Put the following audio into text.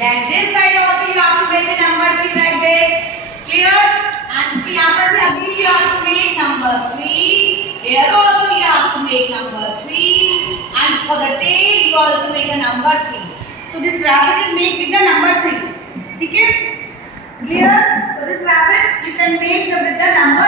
Then this side also you have to make a number 3 like this. Clear? And इसके यहाँ पर भी again you have to make number 3. Here also you have to make number 3. And for the tail you also make a number 3. So this rabbit is made with the number 3. ठीक है? Clear? So this rabbit you can make with the number